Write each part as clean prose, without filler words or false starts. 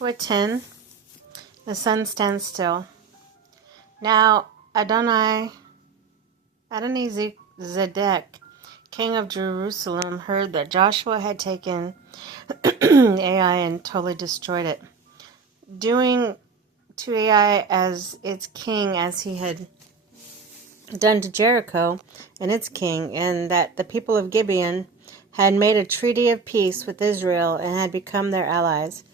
We're 10. The sun stands still. Now Adonizedek, king of Jerusalem, heard that Joshua had taken Ai and totally destroyed it, doing to Ai as its king as he had done to Jericho and its king, and that the people of Gibeon had made a treaty of peace with Israel and had become their allies.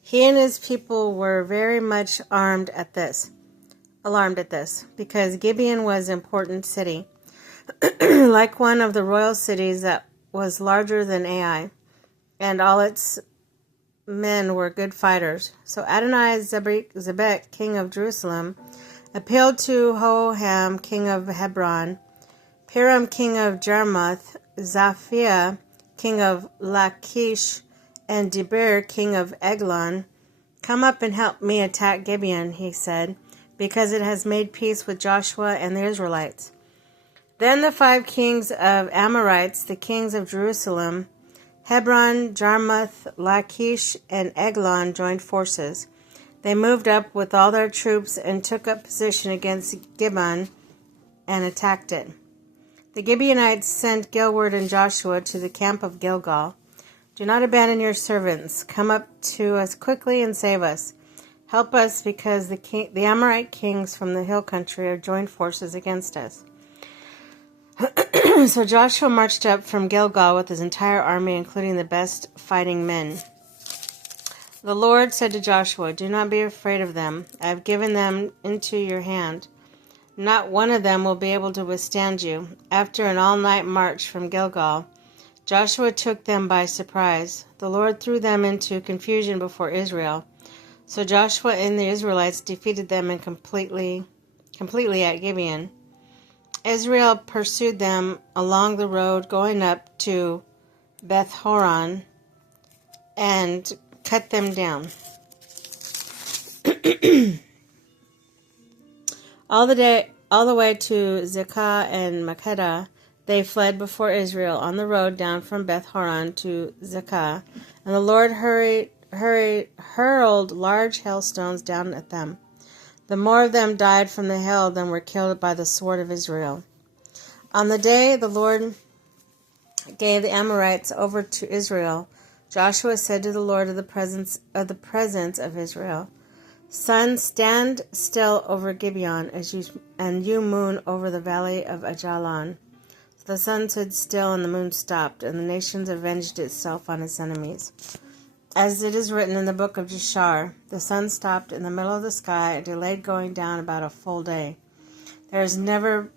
He and his people were very much alarmed at this, because Gibeon was an important city, like one of the royal cities that was larger than Ai, and all its men were good fighters. So Adonizedek, king of Jerusalem, appealed to Hoham, king of Hebron, Piram, king of Jarmuth, Zaphiah, king of Lachish, and Debir, king of Eglon. Come up and help me attack Gibeon, he said, because it has made peace with Joshua and the Israelites. Then the 5 kings of Amorites, the kings of Jerusalem, Hebron, Jarmuth, Lachish, and Eglon, joined forces. They moved up with all their troops and took up position against Gibeon and attacked it. The Gibeonites sent Gilward and Joshua to the camp of Gilgal. Do not abandon your servants. Come up to us quickly and save us. Help us, because the Amorite kings from the hill country have joined forces against us. So Joshua marched up from Gilgal with his entire army, including the best fighting men. The Lord said to Joshua, do not be afraid of them. I have given them into your hand. Not one of them will be able to withstand you. After an all-night march from Gilgal, Joshua took them by surprise. The Lord threw them into confusion before Israel. So Joshua and the Israelites defeated them completely at Gibeon. Israel pursued them along the road going up to Beth-horon and cut them down. All the way to Zekah and Makkedah, they fled before Israel on the road down from Beth-horon to Zekah, and the Lord hurled large hailstones down at them. The more of them died from the hail than were killed by the sword of Israel. On the day the Lord gave the Amorites over to Israel, Joshua said to the Lord of the presence of Israel, Sun, stand still over Gibeon, and you, moon, over the valley of Ajalon. So the sun stood still and the moon stopped, and the nations avenged itself on its enemies. As it is written in the book of Jashar, the sun stopped in the middle of the sky and delayed going down about a full day. There has never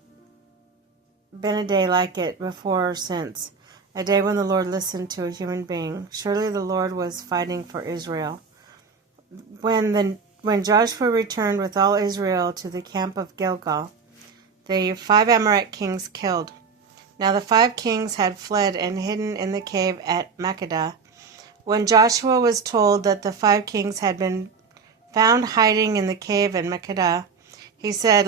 been a day like it before or since, a day when the Lord listened to a human being. Surely the Lord was fighting for Israel. When Joshua returned with all Israel to the camp of Gilgal, the 5 Amorite kings killed. Now the 5 kings had fled and hidden in the cave at Makkedah. When Joshua was told that the 5 kings had been found hiding in the cave at Makkedah, he said,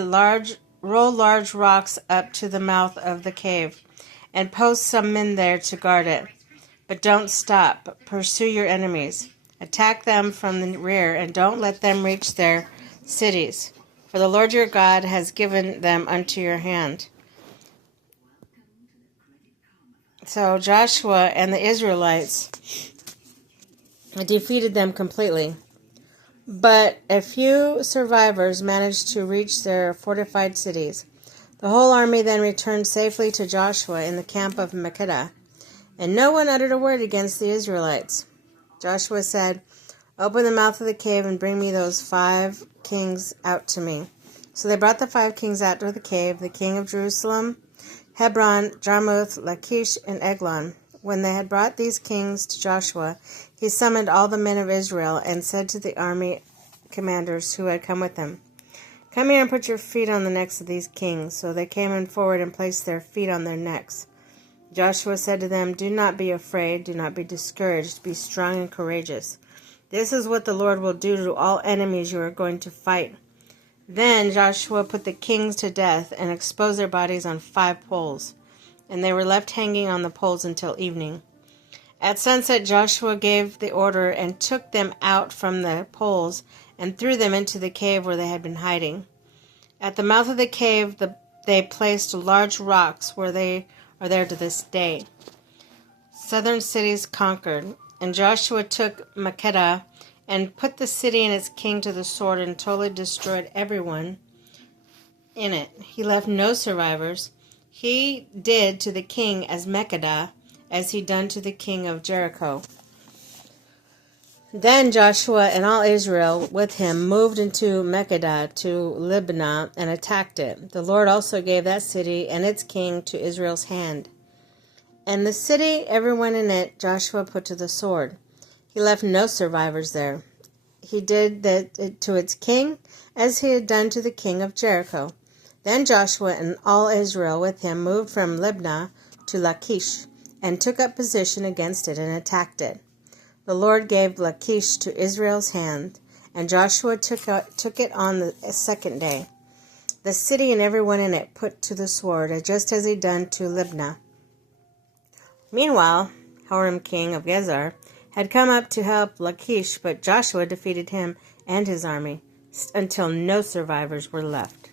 roll large rocks up to the mouth of the cave, and post some men there to guard it. But don't stop. Pursue your enemies. Attack them from the rear, and don't let them reach their cities, for the Lord your God has given them unto your hand. So Joshua and the Israelites defeated them completely. But a few survivors managed to reach their fortified cities. The whole army then returned safely to Joshua in the camp of Makkedah, and no one uttered a word against the Israelites. Joshua said, open the mouth of the cave and bring me those 5 kings out to me. So they brought the 5 kings out of the cave, the king of Jerusalem, Hebron, Jarmuth, Lachish, and Eglon. When they had brought these kings to Joshua, he summoned all the men of Israel and said to the army commanders who had come with him, come here and put your feet on the necks of these kings. So they came in forward and placed their feet on their necks. Joshua said to them, do not be afraid, do not be discouraged, be strong and courageous. This is what the Lord will do to all enemies you are going to fight. Then Joshua put the kings to death and exposed their bodies on 5 poles, and they were left hanging on the poles until evening. At sunset, Joshua gave the order and took them out from the poles and threw them into the cave where they had been hiding. At the mouth of the cave, they placed large rocks where they are there to this day. Southern cities conquered, and Joshua took Makkedah and put the city and its king to the sword and totally destroyed everyone in it. He left no survivors. He did to the king as Makkedah as he done to the king of Jericho. Then Joshua and all Israel with him moved into Makkedah to Libnah and attacked it. The Lord also gave that city and its king to Israel's hand. And the city, everyone in it, Joshua put to the sword. He left no survivors there. He did that to its king as he had done to the king of Jericho. Then Joshua and all Israel with him moved from Libnah to Lachish and took up position against it and attacked it. The Lord gave Lachish to Israel's hand, and Joshua took it on the second day. The city and everyone in it put to the sword, just as he done to Libnah. Meanwhile, Horam king of Gezer had come up to help Lachish, but Joshua defeated him and his army until no survivors were left.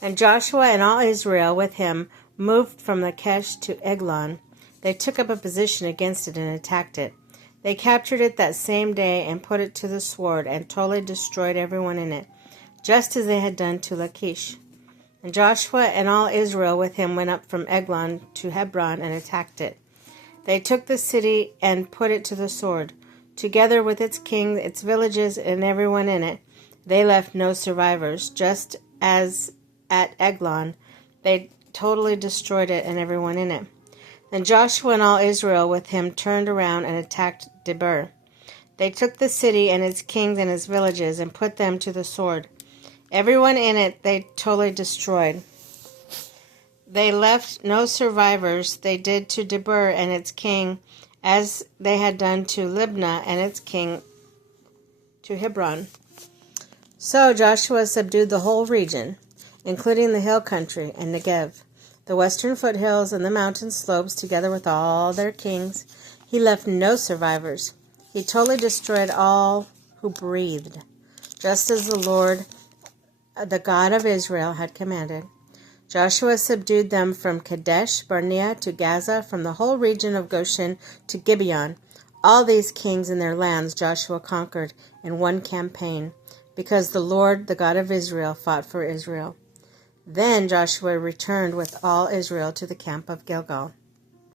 And Joshua and all Israel with him moved from Lachish to Eglon. They took up a position against it and attacked it. They captured it that same day and put it to the sword and totally destroyed everyone in it, just as they had done to Lachish. And Joshua and all Israel with him went up from Eglon to Hebron and attacked it. They took the city and put it to the sword, together with its king, its villages, and everyone in it. They left no survivors, just as at Eglon they totally destroyed it and everyone in it. Then Joshua and all Israel with him turned around and attacked Debir. They took the city and its kings and its villages and put them to the sword. Everyone in it they totally destroyed. They left no survivors. They did to Debir and its king as they had done to Libnah and its king to Hebron. So Joshua subdued the whole region, including the hill country and Negev, the western foothills and the mountain slopes, together with all their kings. He left no survivors. He totally destroyed all who breathed, just as the Lord, the God of Israel, had commanded. Joshua subdued them from Kadesh Barnea to Gaza, from the whole region of Goshen to Gibeon. All these kings and their lands Joshua conquered in one campaign, because the Lord, the God of Israel, fought for Israel. Then Joshua returned with all Israel to the camp of Gilgal.